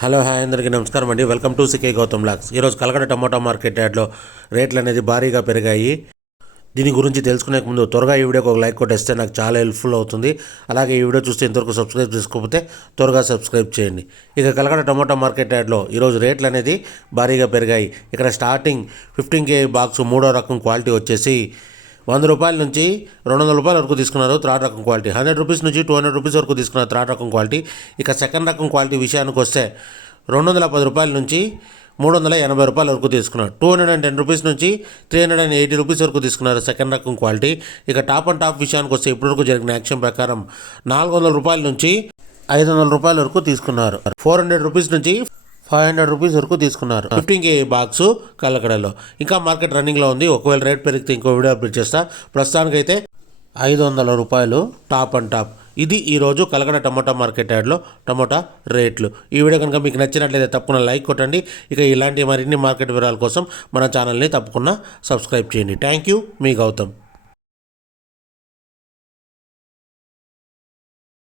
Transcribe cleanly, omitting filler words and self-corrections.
Hello hi అందరికీ నమస్కారం అండి. Welcome to CK Gautam blogs. ఈరోజు కలకడ టమోటా మార్కెట్ యార్డ్లో రేట్లు అనేది భారీగా పెరిగాయి. దీని గురించి తెలుసుకునే ముందు త్వరగా ఈ వీడియోకి ఒక లైక్ కొట్టేస్తే నాకు చాలా హెల్ప్ఫుల్ అవుతుంది. అలాగే ఈ వీడియో చూస్తే ఇంతవరకు సబ్స్క్రైబ్ చేసుకోకపోతే త్వరగా సబ్స్క్రైబ్ చేయండి. ఇక కలకడ టమోటా మార్కెట్ యార్డ్లో ఈరోజు రేట్లు అనేది భారీగా పెరిగాయి. ఇక్కడ స్టార్టింగ్ 15 kg బాక్స్ మూడో రకం క్వాలిటీ వచ్చేసి 100 రూపాయల నుంచి 200 రూపాయల వరకు తీసుకున్నారు థర్డ్ రకం క్వాలిటీ. 100 రూపీస్ నుంచి 200 రూపీస్ వరకు తీసుకున్నారు థర్డ్ రకం క్వాలిటీ. ఇక సెకండ్ రకం క్వాలిటీ విషయానికి వస్తే 210 రూపాయల నుంచి 380 రూపాయల వరకు తీసుకున్నారు. 210 రూపీస్ నుంచి 380 రూపీస్ వరకు తీసుకున్నారు సెకండ్ రకం క్వాలిటీ. ఇక టాప్ అండ్ టాప్ విషయానికి వస్తే ఇప్పటివరకు జరిగిన యాక్షన్ ప్రకారం 400 రూపాయల నుంచి 500 రూపాయల వరకు తీసుకున్నారు. 400 రూపీస్ నుంచి 500 రూపీస్ వరకు తీసుకున్నారు 15 kg బాక్స్ కలకడలో. ఇంకా మార్కెట్ రన్నింగ్లో ఉంది. ఒకవేళ రేట్ పెరిగితే ఇంకో వీడియో అప్డేట్ చేస్తా. ప్రస్తుతానికైతే 500 రూపాయలు టాప్ అండ్ టాప్. ఇది ఈరోజు కలకడ టమోటా మార్కెట్ యార్డ్లో టమోటా రేట్లు. ఈ వీడియో కనుక మీకు నచ్చినట్లయితే తప్పకుండా లైక్ కొట్టండి. ఇక ఇలాంటి మరిన్ని మార్కెట్ వివరాల కోసం మన ఛానల్ని తప్పకుండా సబ్స్క్రైబ్ చేయండి. థ్యాంక్ యూ, మీ గౌతమ్.